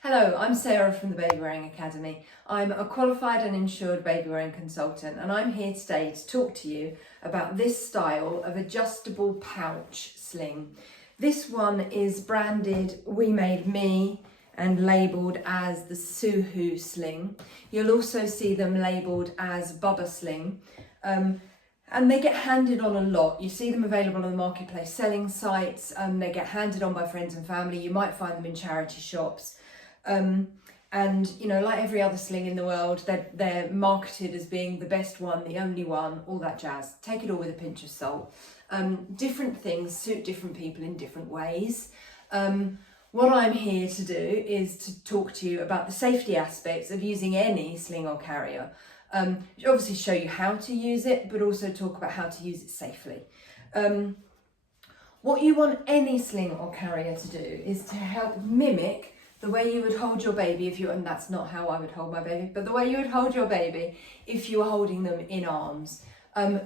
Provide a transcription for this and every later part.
Hello, I'm Sarah from the Baby Wearing Academy. I'm a qualified and insured baby wearing consultant, and I'm here today to talk to you about this style of adjustable pouch sling. This one is branded We Made Me and labelled as the Suhu sling. You'll also see them labelled as BabaSling. And they get handed on a lot. You see them available on the marketplace selling sites. They get handed on by friends and family. You might find them in charity shops. And you know, like every other sling in the world, they're marketed as being the best one, the only one, all that jazz. Take it all with a pinch of salt. Different things suit different people in different ways. What I'm here to do is to talk to you about the safety aspects of using any sling or carrier. Obviously show you how to use it, but also talk about how to use it safely. What you want any sling or carrier to do is to help mimic the way you would hold your baby if you, and that's not how I would hold my baby, but the way you would hold your baby if you were holding them in arms.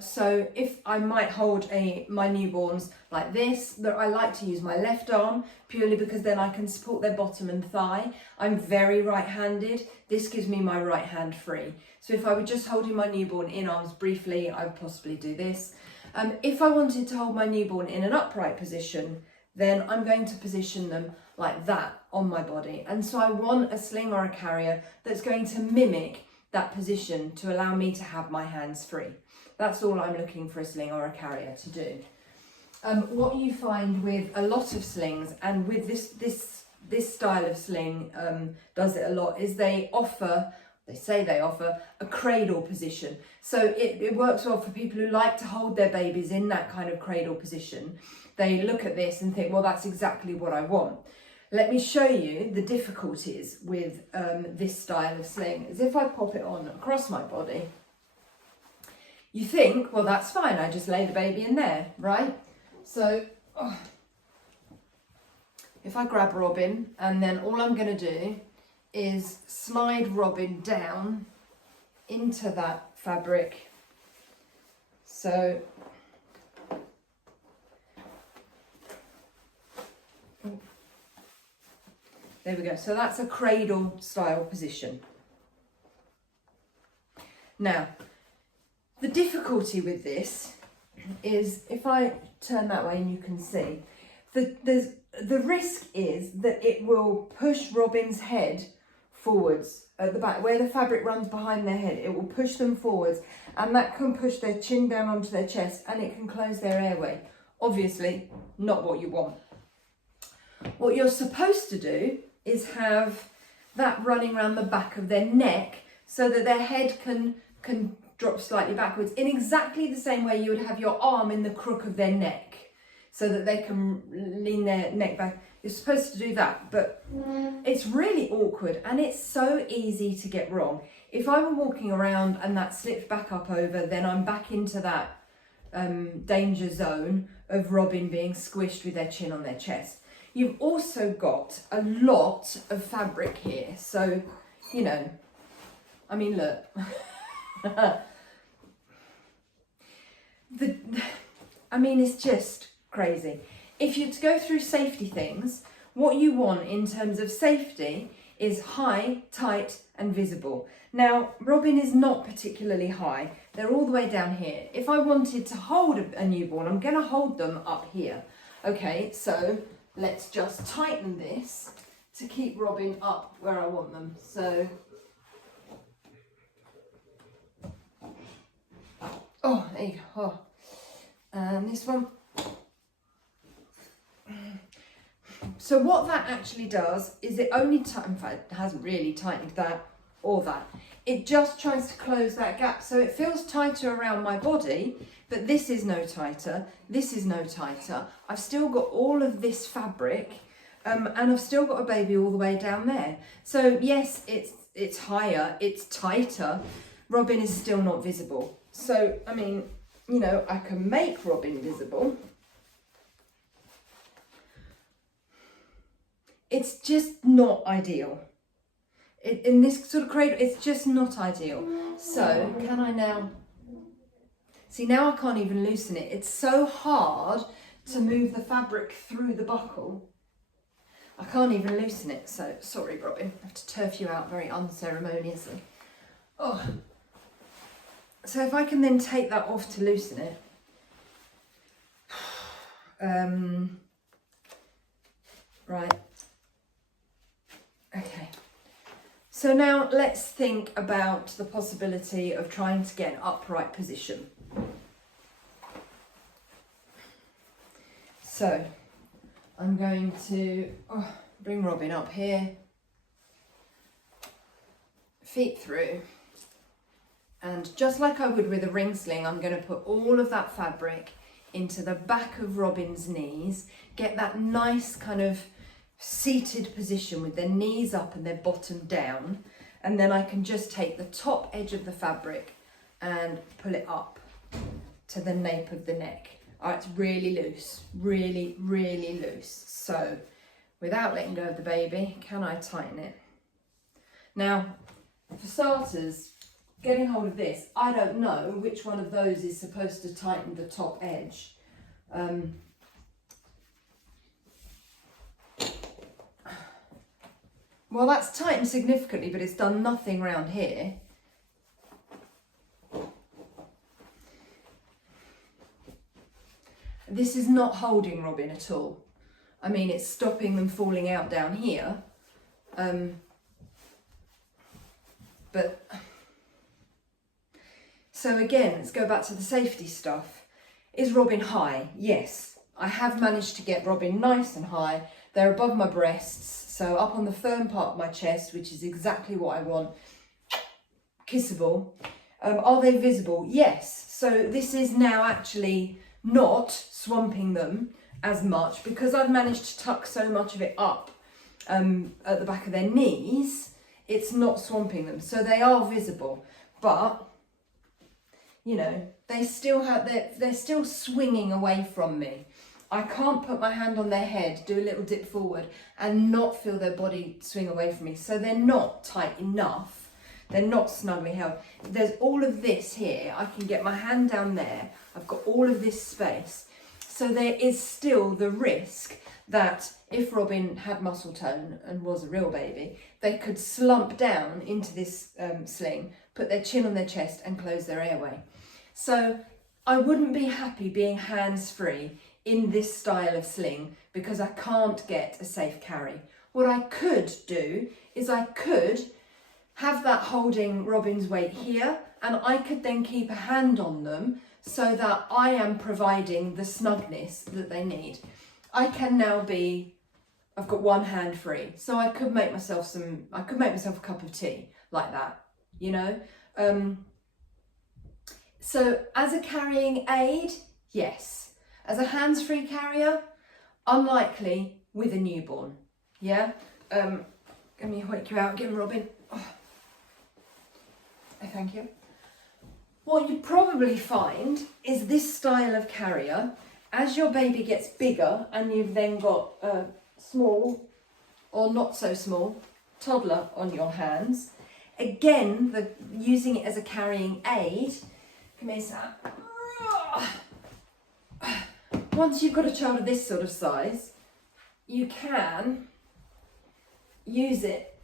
So if I might hold my newborns like this, that I like to use my left arm purely because then I can support their bottom and thigh. I'm very right-handed. This gives me my right hand free. So if I were just holding my newborn in arms briefly, I would possibly do this. If I wanted to hold my newborn in an upright position, then I'm going to position them like that on my body. And so I want a sling or a carrier that's going to mimic that position to allow me to have my hands free. That's all I'm looking for a sling or a carrier to do. What you find with a lot of slings, and with this style of sling does it a lot, is they say they offer a cradle position. So it works well for people who like to hold their babies in that kind of cradle position. They look at this and think, well, that's exactly what I want. Let me show you the difficulties with this style of sling. As if I pop it on across my body, you think, well, that's fine. I just lay the baby in there, right? So if I grab Robin, and then all I'm going to do is slide Robin down into that fabric. So there we go. So that's a cradle style position. Now, the difficulty with this is, if I turn that way and you can see, the risk is that it will push Robin's head forwards at the back, where the fabric runs behind their head. It will push them forwards, and that can push their chin down onto their chest, and it can close their airway. Obviously, not what you want. What you're supposed to do is have that running around the back of their neck so that their head can drop slightly backwards, in exactly the same way you would have your arm in the crook of their neck so that they can lean their neck back. You're supposed to do that, but it's really awkward and it's so easy to get wrong. If I were walking around and that slipped back up over, then I'm back into that danger zone of Robin being squished with their chin on their chest. You've also got a lot of fabric here, so, you know, I mean, look. I mean, it's just crazy. If you're to go through safety things, what you want in terms of safety is high, tight and visible. Now, Robin is not particularly high. They're all the way down here. If I wanted to hold a newborn, I'm going to hold them up here. Okay, so let's just tighten this to keep Robin up where I want them. So, oh, there you go. Oh. And this one. So what that actually does is it only in fact, it hasn't really tightened that or that. It just tries to close that gap. So it feels tighter around my body, but this is no tighter. This is no tighter. I've still got all of this fabric, and I've still got a baby all the way down there. So yes, it's higher, it's tighter. Robin is still not visible. So, I mean, you know, I can make Robin visible. It's just not ideal. In this sort of cradle, it's just not ideal. So, can I now... See, now I can't even loosen it. It's so hard to move the fabric through the buckle. I can't even loosen it, so sorry Robin, I have to turf you out very unceremoniously. Oh, so if I can then take that off to loosen it, right, okay. So now let's think about the possibility of trying to get an upright position. So I'm going to bring Robin up here, feet through, and just like I would with a ring sling, I'm going to put all of that fabric into the back of Robin's knees, get that nice kind of seated position with their knees up and their bottom down, and then I can just take the top edge of the fabric and pull it up to the nape of the neck. It's really loose, really, really loose. So without letting go of the baby, can I tighten it? Now, for starters, getting hold of this, I don't know which one of those is supposed to tighten the top edge. Well, that's tightened significantly, but it's done nothing round here. This is not holding Robin at all. I mean, it's stopping them falling out down here. But so again, let's go back to the safety stuff. Is Robin high? Yes, I have managed to get Robin nice and high. They're above my breasts, so up on the firm part of my chest, which is exactly what I want. Kissable. Are they visible? Yes. So this is now actually not swamping them as much because I've managed to tuck so much of it up at the back of their knees. It's not swamping them, so they are visible, but you know, they still have, they're still swinging away from me. I can't put my hand on their head, do a little dip forward and not feel their body swing away from me. So they're not tight enough. They're not snugly held. There's all of this here. I can get my hand down there. I've got all of this space. So there is still the risk that if Robin had muscle tone and was a real baby, they could slump down into this sling, put their chin on their chest and close their airway. So I wouldn't be happy being hands-free in this style of sling because I can't get a safe carry. What I could do is I could have that holding Robin's weight here, and I could then keep a hand on them so that I am providing the snugness that they need. I can now be, I've got one hand free, so I could make myself a cup of tea like that, you know. So as a carrying aid, yes. As a hands-free carrier, unlikely with a newborn. Yeah. Let me wake you out again, Robin. Oh. Thank you. What you probably find is this style of carrier, as your baby gets bigger and you've then got a small or not so small toddler on your hands, again, using it as a carrying aid. Come here, Sam. Once you've got a child of this sort of size, you can use it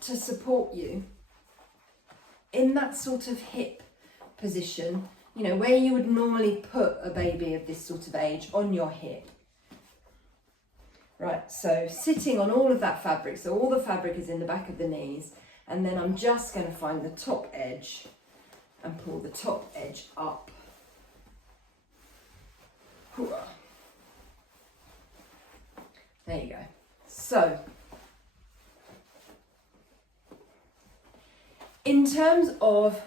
to support you in that sort of hip position, you know, where you would normally put a baby of this sort of age on your hip. Right, so sitting on all of that fabric, so all the fabric is in the back of the knees, and then I'm just going to find the top edge and pull the top edge up. There you go. So, in terms of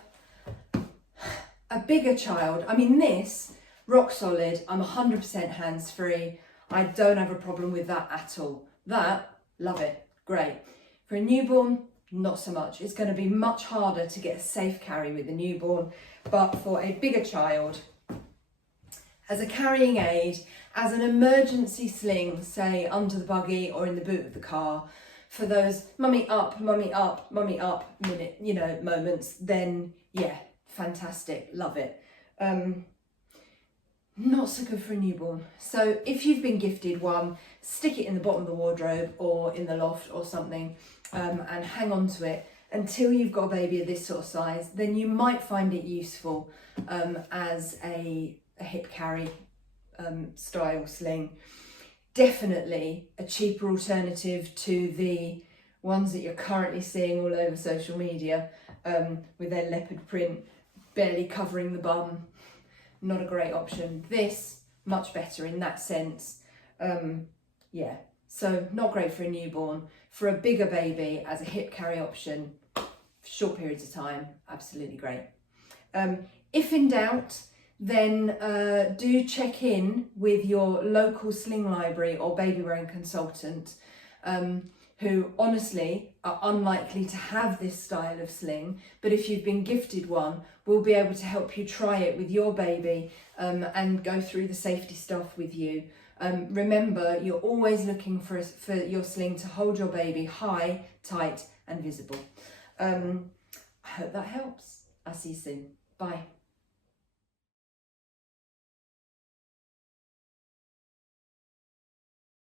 a bigger child, I mean this, rock solid, I'm 100% hands-free. I don't have a problem with that at all. That, love it, great. For a newborn, not so much. It's going to be much harder to get a safe carry with a newborn, but for a bigger child, as a carrying aid, as an emergency sling, say under the buggy or in the boot of the car, for those mummy up, minute, you know, moments, then yeah, fantastic, love it. not so good for a newborn. So if you've been gifted one, stick it in the bottom of the wardrobe or in the loft or something, and hang on to it until you've got a baby of this sort of size. Then you might find it useful as a hip carry style sling. Definitely a cheaper alternative to the ones that you're currently seeing all over social media, with their leopard print barely covering the bum. Not a great option. This, much better in that sense. Yeah, so not great for a newborn. For a bigger baby, as a hip carry option, short periods of time, absolutely great. If in doubt, then do check in with your local sling library or baby wearing consultant, who honestly are unlikely to have this style of sling, but if you've been gifted one, will be able to help you try it with your baby and go through the safety stuff with you. Remember, you're always looking for your sling to hold your baby high, tight and visible. I hope that helps. I'll see you soon. Bye.